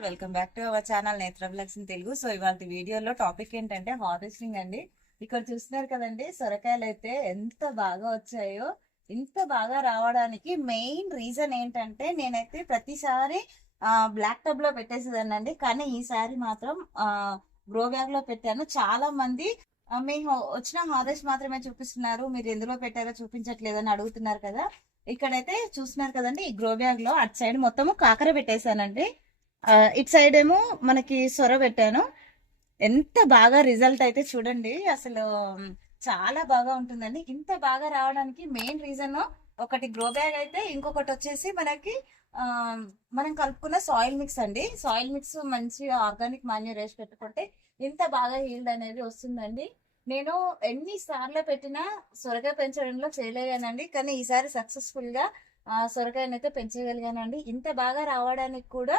Welcome back to our channel నేత్ర blogs in Telugu. So ఇవాళ వీడియోలో టాపిక్ ఏంటంటే హార్వెస్టింగ్ అండి. ఇక్కడ చూస్తున్నారు కదండి, సొరకాయలు అయితే ఎంత బాగా వచ్చాయో. ఇంత బాగా రావడానికి మెయిన్ రీజన్ ఏంటంటే, నేనైతే ప్రతిసారి బ్లాక్ టబ్ లో పెట్టేసేదానండి, కానీ ఈసారి మాత్రం గ్రో బ్యాగ్ లో పెట్టాను. చాలా మంది మీ వచ్చిన హార్వెస్ట్ మాత్రమే చూపిస్తున్నారు, మీరు ఎందులో పెట్టారో చూపించట్లేదని అడుగుతున్నారు కదా. ఇక్కడైతే చూస్తున్నారు కదండి, ఈ గ్రో బ్యాగ్ లో అటు సైడ్ మొత్తము కాకర పెట్టేశానండి. ఇటు సైడ్ ఏమో మనకి సొర పెట్టాను. ఎంత బాగా రిజల్ట్ అయితే చూడండి, అసలు చాలా బాగా ఉంటుందండి. ఇంత బాగా రావడానికి మెయిన్ రీజన్ ఒకటి గ్రో బ్యాగ్ అయితే, ఇంకొకటి వచ్చేసి మనకి మనం కలుపుకున్న సాయిల్ మిక్స్ అండి. సాయిల్ మిక్స్ మంచిగా ఆర్గానిక్ మాన్యూర్ వేసి పెట్టుకుంటే ఇంత బాగా హీల్డ్ అనేది వస్తుందండి. నేను ఎన్ని సార్లు పెట్టినా సొరకాయ పెంచడంలో చేయలేగానండి, కానీ ఈసారి సక్సెస్ఫుల్ గా సొరకాయని అయితే పెంచగలిగానండి. ఇంత బాగా రావడానికి కూడా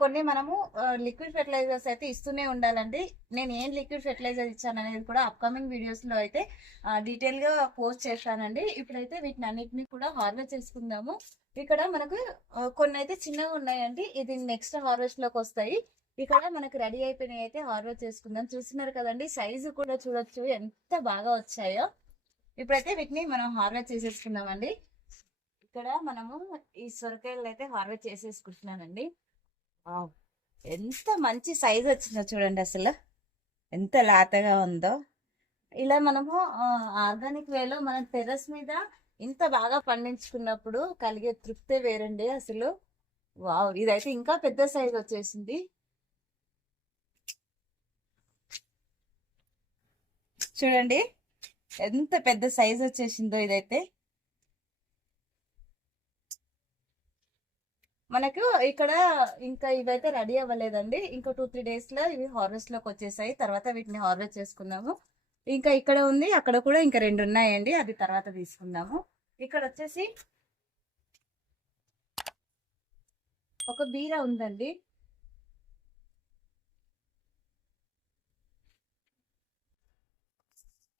కొన్ని మనము లిక్విడ్ ఫెర్టిలైజర్స్ అయితే ఇస్తూనే ఉండాలండి. నేను ఏం లిక్విడ్ ఫెర్టిలైజర్ ఇచ్చాను అనేది కూడా అప్కమింగ్ వీడియోస్ లో అయితే డీటెయిల్ గా పోస్ట్ చేస్తానండి. ఇప్పుడైతే వీటిని అన్నిటిని కూడా హార్వెస్ట్ చేసుకుందాము. ఇక్కడ మనకు కొన్ని అయితే చిన్నగా ఉన్నాయండి, ఇది నెక్స్ట్ హార్వెస్ట్ లోకి వస్తాయి. ఇక్కడ మనకు రెడీ అయిపోయినాయి అయితే హార్వెస్ట్ చేసుకుందాం. చూస్తున్నారు కదండి, సైజు కూడా చూడొచ్చు ఎంత బాగా వచ్చాయో. ఇప్పుడైతే వీటిని మనం హార్వెస్ట్ చేసేసుకుందామండి. ఇక్కడ మనము ఈ సొరకాయలు అయితే హార్వెస్ట్ చేసేసుకుంటున్నానండి. ఎంత మంచి సైజ్ వచ్చిందో చూడండి, అసలు ఎంత లేతగా ఉందో. ఇలా మనము ఆర్గానిక్ వేలో మన టెర్రస్ మీద ఇంత బాగా పండించుకున్నప్పుడు కలిగే తృప్తే వేరండి అసలు. వావ్, ఇదైతే ఇంకా పెద్ద సైజ్ వచ్చేసింది. చూడండి ఎంత పెద్ద సైజ్ వచ్చేసిందో ఇదైతే. మనకు ఇక్కడ ఇంకా ఇవైతే రెడీ అవ్వలేదండి. ఇంకా 2-3 days లో ఇవి హార్వెస్ట్ లోకి వచ్చేసాయి. తర్వాత వీటిని హార్వెస్ట్ చేసుకుందాము. ఇంకా ఇక్కడ ఉంది, అక్కడ కూడా ఇంకా 2 ఉన్నాయండి, అది తర్వాత తీసుకుందాము. ఇక్కడ వచ్చేసి ఒక బీర ఉందండి.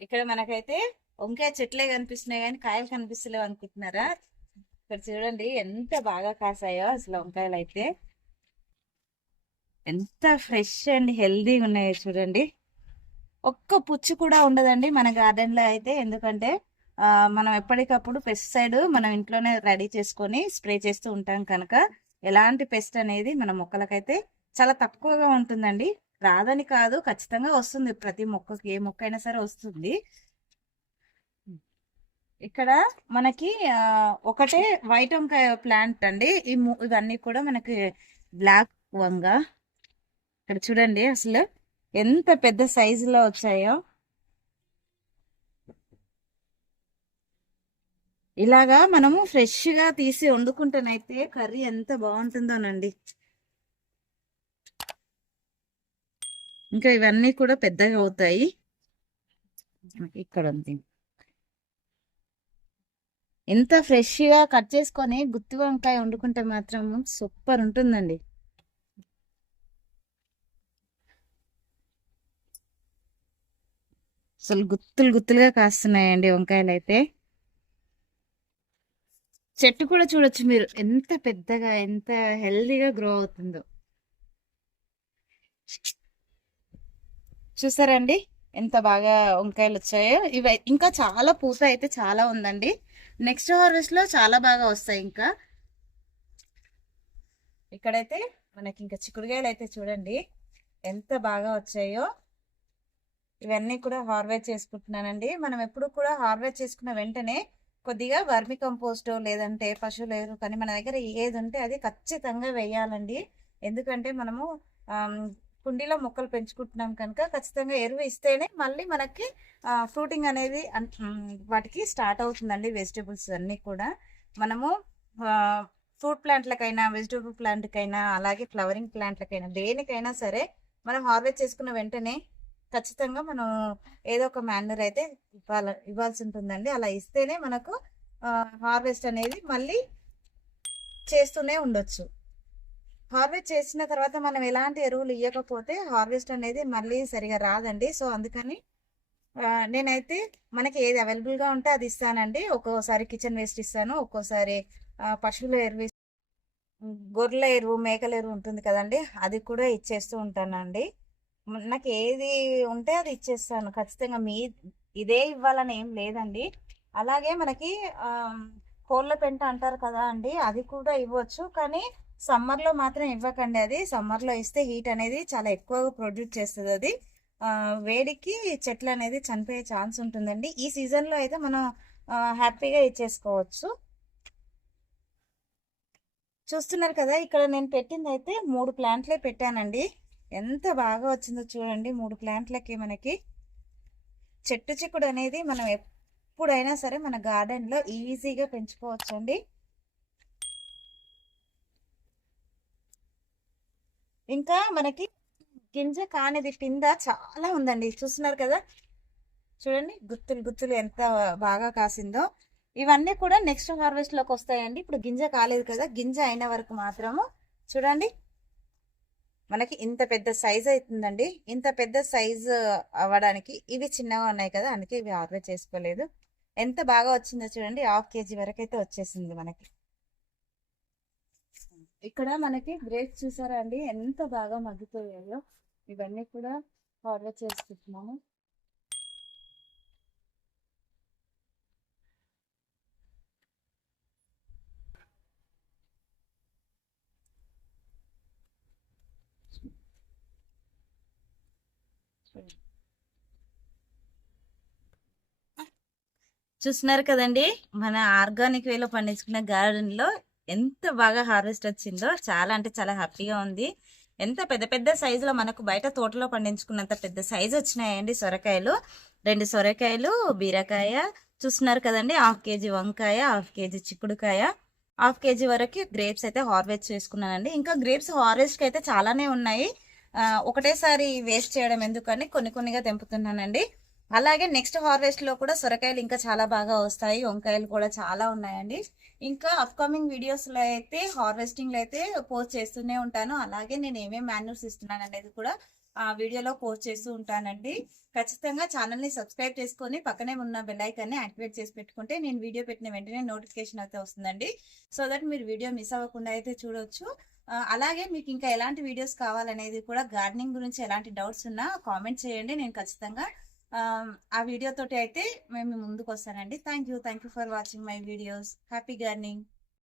ఇక్కడ మనకైతే వంకాయ చెట్లే కనిపిస్తున్నాయి కానీ కాయలు కనిపిస్తలేవు అనుకుంటున్నారా? ఇక్కడ చూడండి ఎంత బాగా కాసాయో అసలు వంకాయలు అయితే. ఎంత ఫ్రెష్ అండ్ హెల్దీగా ఉన్నాయో చూడండి. ఒక్క పుచ్చు కూడా ఉండదండి మన గార్డెన్ లో అయితే, ఎందుకంటే మనం ఎప్పటికప్పుడు పెస్టిసైడ్ మనం ఇంట్లోనే రెడీ చేసుకొని స్ప్రే చేస్తూ ఉంటాం కనుక ఎలాంటి పెస్ట్ అనేది మన మొక్కలకైతే చాలా తక్కువగా ఉంటుందండి. రాదని కాదు, ఖచ్చితంగా వస్తుంది, ప్రతి మొక్కకి ఏ మొక్క అయినా సరే వస్తుంది. ఇక్కడ మనకి ఒకటే వైట్ వంకాయ ప్లాంట్ అండి. ఇవన్నీ కూడా మనకి బ్లాక్ వంగ. ఇక్కడ చూడండి అసలు ఎంత పెద్ద సైజులో వచ్చాయో. ఇలాగా మనము ఫ్రెష్ గా తీసి వండుకుంటేనైతే కర్రీ ఎంత బాగుంటుందోనండి. ఇంకా ఇవన్నీ కూడా పెద్దగా అవుతాయి. ఇక్కడ ఉంది. ఎంత ఫ్రెష్ గా కట్ చేసుకొని గుత్తి వంకాయ వండుకుంటే మాత్రం సూపర్ ఉంటుందండి. అసలు గుత్తులు గుత్తులుగా కాస్తున్నాయండి వంకాయలు అయితే. చెట్టు కూడా చూడొచ్చు మీరు, ఎంత పెద్దగా ఎంత హెల్దీగా గ్రో అవుతుందో. చూసారండి ఎంత బాగా వంకాయలు వచ్చాయో. ఇవి ఇంకా చాలా పూత అయితే చాలా ఉందండి. నెక్స్ట్ హార్వెస్ట్ లో చాలా బాగా వస్తాయి. ఇంకా ఇక్కడైతే మనకి ఇంకా చిక్కుడుకాయలు అయితే చూడండి ఎంత బాగా వచ్చాయో. ఇవన్నీ కూడా హార్వెస్ట్ చేసుకుంటున్నానండి. మనం ఎప్పుడు కూడా హార్వెస్ట్ చేసుకున్న వెంటనే కొద్దిగా వర్మి కంపోస్ట్ లేదంటే పశువుల ఎరువు కానీ మన దగ్గర ఏది ఉంటే అది ఖచ్చితంగా వేయాలండి. ఎందుకంటే మనము కుండీలో మొక్కలు పెంచుకుంటున్నాం కనుక ఖచ్చితంగా ఎరువు ఇస్తేనే మళ్ళీ మనకి ఫ్రూటింగ్ అనేది వాటికి స్టార్ట్ అవుతుందండి. వెజిటేబుల్స్ అన్నీ కూడా మనము ఫ్రూట్ ప్లాంట్లకైనా వెజిటేబుల్ ప్లాంట్కైనా అలాగే ఫ్లవరింగ్ ప్లాంట్లకైనా దేనికైనా సరే మనం హార్వెస్ట్ చేసుకున్న వెంటనే ఖచ్చితంగా మనం ఏదో ఒక మాన్యూర్ అయితే ఇవ్వాల్సి ఉంటుందండి. అలా ఇస్తేనే మనకు హార్వెస్ట్ అనేది మళ్ళీ చేస్తూనే ఉండొచ్చు. హార్వెస్ట్ చేసిన తర్వాత మనం ఎలాంటి ఎరువులు ఇవ్వకపోతే హార్వెస్ట్ అనేది మళ్ళీ సరిగా రాదండి. సో అందుకని నేనైతే మనకి ఏది అవైలబుల్గా ఉంటే అది ఇస్తానండి. ఒక్కోసారి కిచెన్ వేస్ట్ ఇస్తాను, ఒక్కోసారి పశువుల ఎరువు గొర్రెల ఎరువు మేకల ఎరువు ఉంటుంది కదండి, అది కూడా ఇచ్చేస్తూ ఉంటానండి. నాకు ఏది ఉంటే అది ఇచ్చేస్తాను ఖచ్చితంగా. ఇదే ఇవ్వాలని ఏం లేదండి. అలాగే మనకి ఆ, కోళ్ళ పెంట అంటారు కదా అండి, అది కూడా ఇవ్వచ్చు. కానీ సమ్మర్లో మాత్రం ఇవ్వకండి. అది సమ్మర్లో ఇస్తే హీట్ అనేది చాలా ఎక్కువగా ప్రొడ్యూస్ చేస్తుంది. అది ఆ, వేడికి చెట్లు అనేది చనిపోయే ఛాన్స్ ఉంటుందండి. ఈ సీజన్లో అయితే మనం హ్యాపీగా ఇచ్చేసుకోవచ్చు. చూస్తున్నారు కదా, ఇక్కడ నేను పెట్టింది అయితే 3 ప్లాంట్లే పెట్టానండి. ఎంత బాగా వచ్చిందో చూడండి. 3 ప్లాంట్లకి మనకి చెట్టు చిక్కుడు అనేది మనం ఎప్పుడైనా సరే మన గార్డెన్ లో ఈజీగా పెంచుకోవచ్చండి. ఇంకా మనకి గింజ కానిది పింద చాలా ఉందండి. చూస్తున్నారు కదా, చూడండి గుత్తులు గుత్తులు ఎంత బాగా కాసిందో. ఇవన్నీ కూడా నెక్స్ట్ హార్వెస్ట్ లోకి వస్తాయండి. ఇప్పుడు గింజ కాలేదు కదా, గింజ అయిన వరకు మాత్రము చూడండి. మనకి ఇంత పెద్ద సైజ్ అవుతుందండి. ఇంత పెద్ద సైజ్ అవ్వడానికి ఇవి చిన్నగా ఉన్నాయి కదా, అందుకే ఇవి హార్వెస్ట్ చేసుకోలేదు. ఎంత బాగా వచ్చిందో చూడండి. 1/2 kg వరకు అయితే వచ్చేసింది మనకి. ఇక్కడ మనకి గ్రేప్స్ చూసారా అండి, ఎంత బాగా మగ్గిపోయాయో. ఇవన్నీ కూడా హార్వెస్ట్ చేసుకుంటున్నాము. చూస్తున్నారు కదండి, మన ఆర్గానిక్ వేలో పండించుకున్న గార్డెన్ లో ఎంత బాగా హార్వెస్ట్ వచ్చిందో. చాలా అంటే చాలా హ్యాపీగా ఉంది. ఎంత పెద్ద పెద్ద సైజులో మనకు బయట తోటలో పండించుకున్నంత పెద్ద సైజు వచ్చినాయండి సొరకాయలు. 2 సొరకాయలు, బీరకాయ, చూస్తున్నారు కదండి, 1/2 kg వంకాయ, 1/2 kg చిక్కుడుకాయ, 1/2 kg వరకు గ్రేప్స్ అయితే హార్వెస్ట్ చేసుకున్నానండి. ఇంకా గ్రేప్స్ హార్వెస్ట్ అయితే చాలానే ఉన్నాయి. ఒకటేసారి వేస్ట్ చేయడం ఎందుకని కొన్ని కొన్నిగా తెంపుతున్నానండి. అలాగే నెక్స్ట్ హార్వెస్ట్ లో కూడా సొరకాయలు ఇంకా చాలా బాగా వస్తాయి. వంకాయలు కూడా చాలా ఉన్నాయండి. ఇంకా అప్కమింగ్ వీడియోస్ లో అయితే హార్వెస్టింగ్ లో అయితే పోస్ట్ చేస్తూనే ఉంటాను. అలాగే నేను ఏమేమి మాన్యూర్స్ ఇస్తున్నాను అనేది కూడా ఆ వీడియోలో పోస్ట్ చేస్తూ ఉంటానండి. ఖచ్చితంగా ఛానల్ ని సబ్స్క్రైబ్ చేసుకొని పక్కనే ఉన్న బెల్ ఐకాన్ ని యాక్టివేట్ చేసి పెట్టుకుంటే నేను వీడియో పెట్టిన వెంటనే నోటిఫికేషన్ అయితే వస్తుందండి. సో దట్ మీరు వీడియో మిస్ అవ్వకుండా అయితే చూడొచ్చు. అలాగే మీకు ఇంకా ఎలాంటి వీడియోస్ కావాలనేది కూడా, గార్డెనింగ్ గురించి ఎలాంటి డౌట్స్ ఉన్నా కామెంట్ చేయండి. నేను ఖచ్చితంగా ఆ వీడియో తోటి అయితే మేము ముందుకు వస్తానండి. Thank you for watching my videos. Happy gardening.